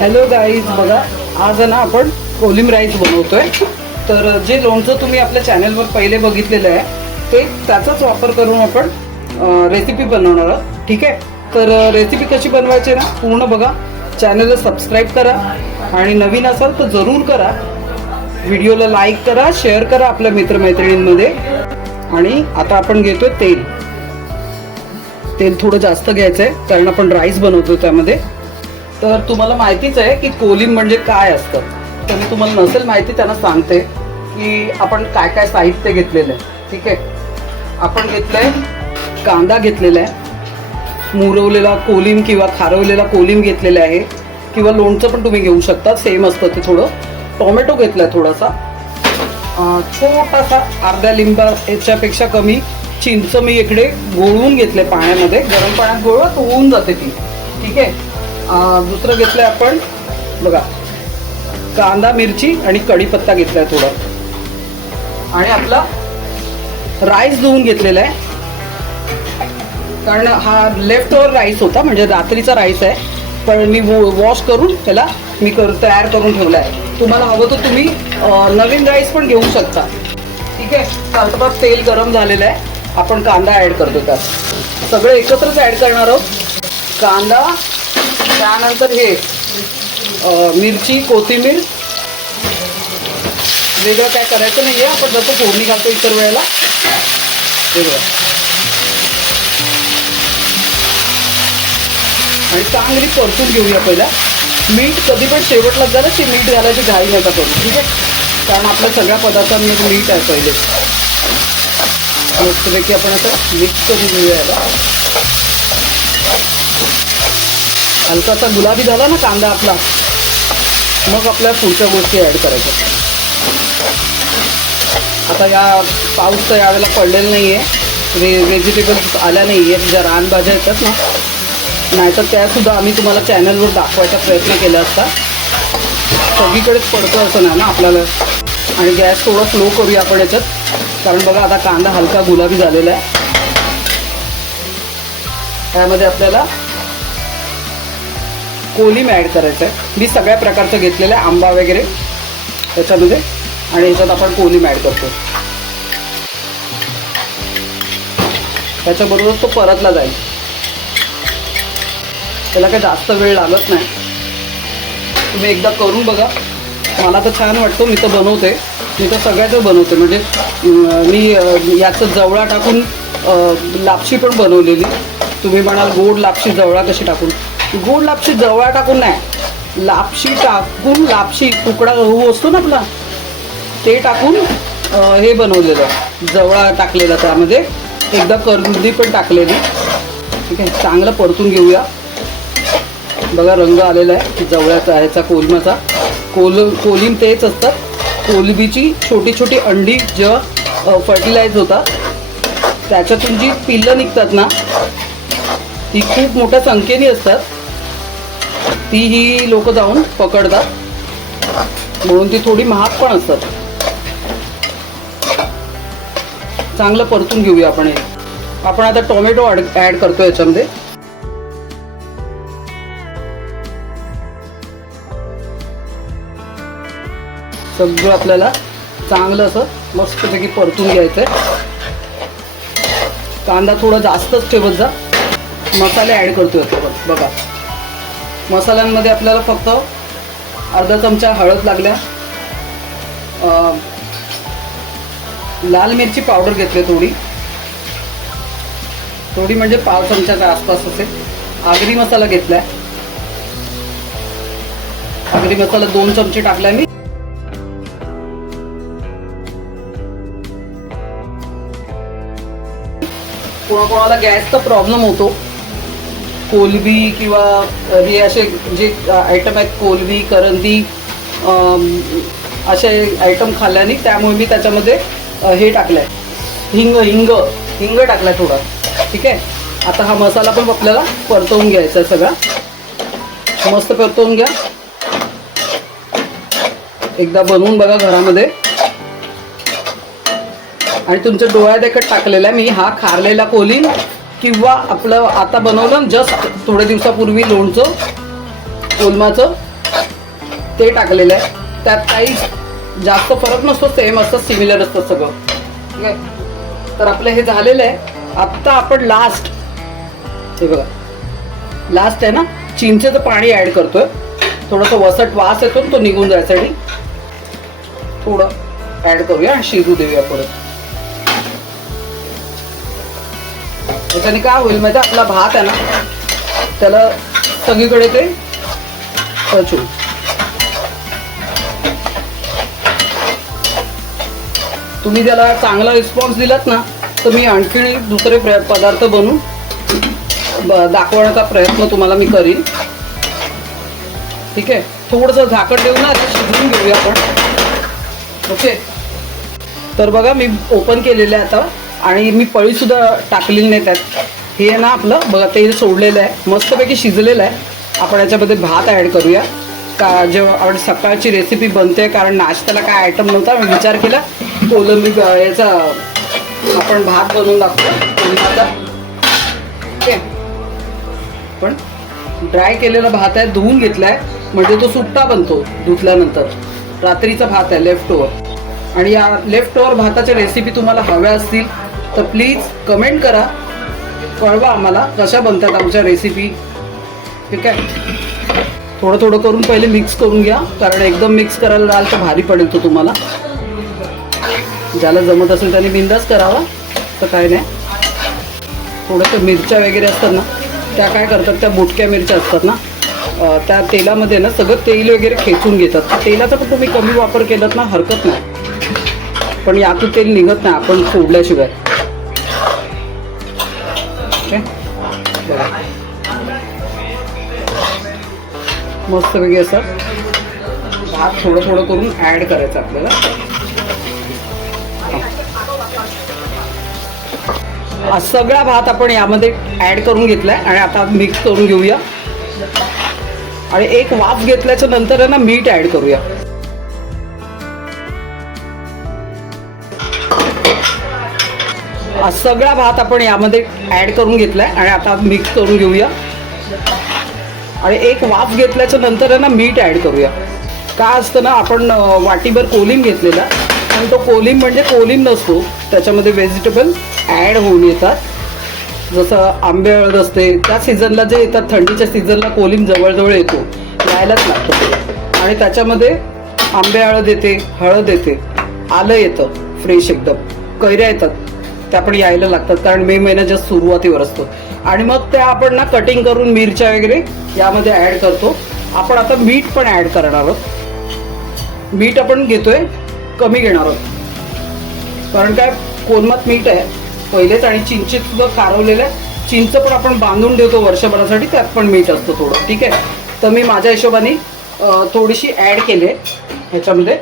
Hello guys, बघा आज ना आपण कोलिम राईस बनवतोय. तर जे लोणचं तुम्ही आपल्या चॅनलवर पहिले बघितलेलं आहे ते त्याचाच वापर करून आपण रेसिपी बनवणार आहोत. ठीक आहे, तर रेसिपी कशी बनवायची ना पूर्ण बघा. चॅनलला सबस्क्राईब करा आणि नवीन असाल तर जरूर करा. व्हिडिओला लाईक करा, शेअर करा आपल्या मित्रमैत्रिणींमध्ये. आणि आता आपण घेतोय तेल. तेल थोडं जास्त घ्यायचं आहे कारण आपण राईस बनवतो त्यामध्ये. तर तुम्हाला माहितीच आहे की कोलिम म्हणजे काय असतं. तर मी तुम्हाला नसेल माहिती त्यांना सांगते की आपण काय काय साहित्य घेतलेलं आहे. ठीक आहे, आपण घेतलंय कांदा घेतलेला आहे, मुरवलेला कोलिम किंवा खारवलेला कोलिम घेतलेला आहे, किंवा लोणचं पण तुम्ही घेऊ शकता, सेम असतं ते. थोडं टोमॅटो घेतलाय, थोडासा छोटासा अर्ध्या लिंबा याच्यापेक्षा कमी चिंच मी इकडे गोळून घेतले पाण्यामध्ये. गरम पाण्यात गोळवा तर होऊन जाते ती. ठीक आहे, दुसरं घेतलंय आपण बघा कांदा, मिरची आणि कढीपत्ता घेतलाय थोडा. आणि आपला राईस धुवून घेतलेला आहे कारण हा लेफ्ट ओव्हर राईस होता, म्हणजे रात्रीचा राईस आहे. पण मी वॉश करून त्याला मी तयार करून ठेवला आहे. तुम्हाला हवं तर तुम्ही नवीन राईस पण घेऊ शकता. ठीक आहे, आता तेल गरम झालेलं आहे. आपण कांदा ॲड करतो, त्यात सगळं एकत्रच ॲड करणार आहोत. कांदा, त्यानंतर हे मिरची, कोथिंबीर. वेगळं काय करायचं नाही आहे, आपण जसं फोडणी घालतो इतर वेळेला वेगळं. आणि चांगली परतून घेऊया पहिला. मीठ कधी पण शेवटला जरा मीठ घालायची घाई नका करू. ठीक आहे, कारण आपल्या सगळ्या पदार्थांमध्ये मीठ आहे पहिले. मस्तपैकी आपण असं मिक्स करून घेऊया याला. हलकासा गुलाबी झाला ना कांदा आपला, मग आपल्या पुढच्या गोष्टी ॲड करायच्या. आता या पाऊस तर यावेळेला पडलेला नाही आहे, व्हेजिटेबल्स आल्या नाही आहेत, ज्या रानभाज्या येतात ना, नाहीतर त्यासुद्धा आम्ही तुम्हाला चॅनलवर दाखवायचा प्रयत्न केला असता. सगळीकडेच पडतो असं नाही ना आपल्याला. आणि गॅस थोडा स्लो करूया आपण याच्यात, कारण बघा आता कांदा हलका गुलाबी झालेला आहे. त्यामध्ये आपल्याला कोलिम ॲड करायचं आहे. मी सगळ्या प्रकारचं घेतलेलं आहे, आंबा वगैरे त्याच्यामध्ये. आणि याच्यात आपण कोलिम ॲड करतो. त्याच्याबरोबर तो परतला जाईल. त्याला काही जास्त वेळ लागत नाही. तुम्ही एकदा करून बघा. मला तर छान वाटतो, मी तर बनवते. मी तर सगळ्याच बनवते. म्हणजे मी याचं जवळा टाकून लापशी पण बनवलेली. तुम्ही म्हणाल गोड लापशी जवळा कशी टाकून? गोड लापशी जवळा टाकून नाही, लापशी टाकून, लापशी तुकडा गहू असतो ना आपला, ते टाकून हे बनवलेलं, जवळा टाकलेला त्यामध्ये. एकदा करंदी पण टाकलेली. ठीक आहे, चांगलं परतून घेऊया. बघा रंग आलेला आहे जवळ्याचा, ह्याचा कोलिमाचा. कोलिम तेच असतात, कोलबीची छोटी छोटी अंडी जेव्हा फर्टिलाइज होतात त्याच्यातून जी पिल्लं निघतात ना, ती खूप मोठ्या संख्येने असतात. ती ही लोक जाऊन पकडतात, म्हणून ती थोडी महाग पण असतात. चांगलं परतून घेऊया आपण हे. आपण आता टोमॅटो ॲड करतो याच्यामध्ये. सगळं आपल्याला चांगलं असं मस्तपैकी परतून घ्यायचं आहे. कांदा थोडा जास्तच ठेवत जा. मसाले ॲड करतोय आपण. बघा मसाल्यांमध्ये आपल्याला फक्त अर्धा चमचा हळद लागल्या, लाल मिरची पावडर घेतली थोडी म्हणजे 5 चमच्याच्या आसपास असेल. आगरी मसाला घेतलाय. आगरी मसाला 2 चमचे टाकलाय मी. कोणाकोणाला गॅसचा प्रॉब्लेम होतो, कोलबी किंवा हे असे जे आयटम आहेत, कोलबी, करंदी, असे आयटम खाल्ल्याने, त्यामुळे मी त्याच्यामध्ये हे टाकलंय, हिंग टाकलाय थोडा. ठीक आहे, आता हा मसाला पण आपल्याला परतवून घ्यायचा आहे. सगळा मस्त परतवून घ्या. एकदा बनवून बघा घरामध्ये. आणि तुमच्या डोळ्यात देखत टाकलेला आहे मी हा खारलेला कोलिम, किंवा आपलं आता बनवलं जस्ट थोड्या दिवसापूर्वी लोणचं कोलमाचं, ते टाकलेलं आहे. त्यात काही जास्त फरक नसतो, सेम असतं, सिमिलर असतं सगळं. ठीक आहे, तर आपलं हे झालेलं आहे. आत्ता आपण लास्ट, हे बघा लास्ट आहे ना, चिंचेचं पाणी ॲड करतोय. थोडंसं वसट वास येतो तो निघून जायसाठी थोडं ॲड करूया आणि शिजू देऊया परत. त्याच्याने काय होईल माहिती, आपला भात आहे ना त्याला सगळीकडे ते टच होईल. तुम्ही त्याला चांगला रिस्पॉन्स दिलात ना तर मी आणखी दुसरे पदार्थ बनवून दाखवण्याचा प्रयत्न तुम्हाला मी करीन. ठीक आहे, थोडंसं झाकण देऊ ना, शिजवून घेऊया आपण. ओके, तर बघा मी ओपन केलेलं आहे आता आणि मी पळीसुद्धा टाकलेली नाही त्यात. हे आहे ना आपलं बघा तेल सोडलेलं आहे, मस्तपैकी शिजलेलं आहे. आपण याच्यामध्ये भात ॲड करूया. का जेव्हा आपण सकाळची रेसिपी बनते, कारण नाश्त्याला काय आयटम नव्हता, मी विचार केला कोलंबी याचा आपण भात बनवून दाखवतो कोलंबीचा. ओके, पण ड्राय केलेला भात आहे, धुवून घेतला आहे म्हणजे तो सुट्टा बनतो धुतल्यानंतर. रात्रीचा भात आहे लेफ्ट ओव्हर. आणि या लेफ्ट ओव्हर भाताच्या रेसिपी तुम्हाला हव्या असतील तर प्लीज कमेंट करा, कळवा आम्हाला कशा बनतात आमच्या रेसिपी. ठीक आहे, थोडं थोडं करून पहिले मिक्स करून घ्या, कारण एकदम मिक्स करायला जाल तर भारी पडेल तो तुम्हाला. ज्याला जमत असेल त्याने बिंदास करावा, तर काय नाही. थोडंसं मिरच्या वगैरे असतात ना, त्या काय करतात, त्या बुटक्या मिरच्या असतात ना, त्या तेलामध्ये ना सगळं तेल वगैरे खेचून घेतात. तेलाचा पण तुम्ही कमी वापर केलात ना हरकत नाही, पण यातून तेल निघत नाही आपण सोडल्याशिवाय. ओके, बघा मस्तपैकी असं भात थोडं थोडं करून ॲड करायचं आपल्याला. सगळा भात आपण यामध्ये ॲड करून घेतलाय आणि आता मिक्स करून घेऊया. आणि एक वाफ घेतल्याच्या नंतर आहे ना मीठ ॲड करूया. सगळा भात आपण यामध्ये ॲड करून घेतलाय आणि आता मिक्स करून घेऊया. आणि एक वाफ घेतल्याच्या नंतर आहे ना मीठ ॲड करूया. काय असतं ना, आपण वाटीभर कोलिंब घेतलेला आणि तो कोलिंब म्हणजे कोलिंब नसतो, त्याच्यामध्ये व्हेजिटेबल ॲड होऊन येतात. जसं आंबे हळद असते, त्या सीझनला जे येतात, थंडीच्या सीझनला कोलिंब जवळजवळ येतो, यायलाच लागतो. आणि त्याच्यामध्ये आंबे हळद येते, हळद येते, आलं येतं फ्रेश एकदम, कैऱ्या येतात, त्या पण यायला लागतात, कारण मे महिन्याच्या सुरुवातीवर असतो. आणि मग त्या आपण ना कटिंग करून मिरच्या वगैरे यामध्ये ॲड करतो. आपण आता मीठ पण ॲड करणार आहोत. मीठ आपण घेतोय कमी घेणार आहोत, कारण काय कोलमात मीठ आहे पहिलेच, आणि चिंचेत सुद्धा कारवलेलं आहे. चिंच पण आपण बांधून ठेवतो वर्षभरासाठी, त्यात पण मीठ असतं थोडं. ठीक आहे, तर मी माझ्या हिशोबाने थोडीशी ॲड केली आहे ह्याच्यामध्ये,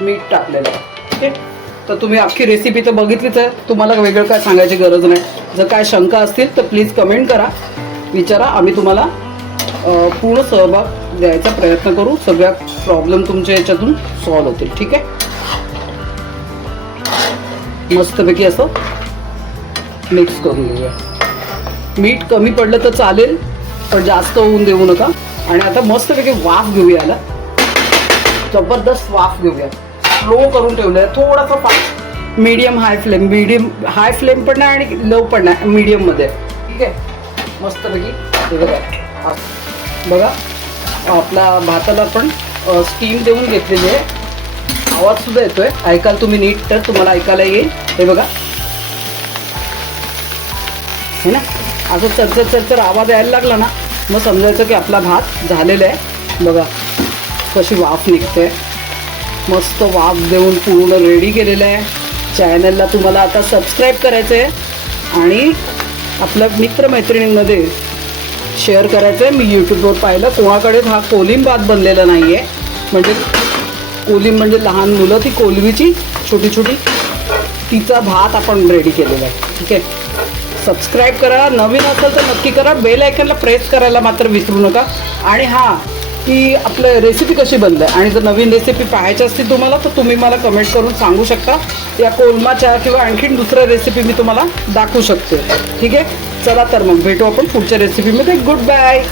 मीठ टाकलेलं आहे. ठीक आहे, तर तुम्ही अख्खी रेसिपी तर बघितलीच आहे, तुम्हाला वेगळं काय सांगायची गरज नाही. जर काय शंका असतील तर प्लीज कमेंट करा, विचारा, आम्ही तुम्हाला पूर्ण सहभाग द्यायचा प्रयत्न करू. सगळ्या प्रॉब्लेम तुमच्या याच्यातून सॉल्व्ह होतील. ठीक आहे, मस्तपैकी असं मिक्स करून घेऊया. मीठ कमी पडलं तर चालेल, पण जास्त होऊन देऊ नका. आणि आता मस्तपैकी वाफ घेऊया, याला जबरदस्त वाफ घेऊया. स्लो करून ठेवलं आहे, थोडासा फास्ट, मीडियम हाय फ्लेम पण नाही आणि लो पण नाही, मीडियममध्ये. ठीक आहे, मस्तपैकी बघा आपला भाताला पण स्टीम देऊन घेतलेली आहे. आवाज सुद्धा येतोय, ऐकाल तुम्ही नीट तर तुम्हाला ऐकायला येईल. हे बघा है ना, असं चरचर चरचर आवाज यायला लागला ना, मग समजायचं की आपला भात झालेला आहे. बघा कशी वाफ निघते, मस्त वाफ देऊन पूर्ण रेडी केलेलं आहे. चॅनलला तुम्हाला आता सबस्क्राईब करायचं आहे आणि आपल्या मित्रमैत्रिणींमध्ये शेअर करायचं आहे. मी यूट्यूबवर पाहिलं, कोणाकडे हा कोलिंब भात बनलेला नाही आहे, म्हणजे कोलिंब म्हणजे लहान मुलं, ती कोलवीची छोटी छोटी, तिचा भात आपण रेडी केलेला आहे. ठीक आहे, सबस्क्राईब करा, नवीन असेल तर नक्की करा, बेल आयकनला प्रेस करायला मात्र विसरू नका. आणि हां, की आपलं रेसिपी कशी बनलं आहे आणि जर नवीन रेसिपी पाहायची असतील तुम्हाला तर तुम्ही मला कमेंट करून सांगू शकता. या कोलमाच्या किंवा आणखीन दुसऱ्या रेसिपी मी तुम्हाला दाखवू शकते. ठीक आहे, चला तर मग भेटू आपण पुढच्या रेसिपीमध्ये. Good bye.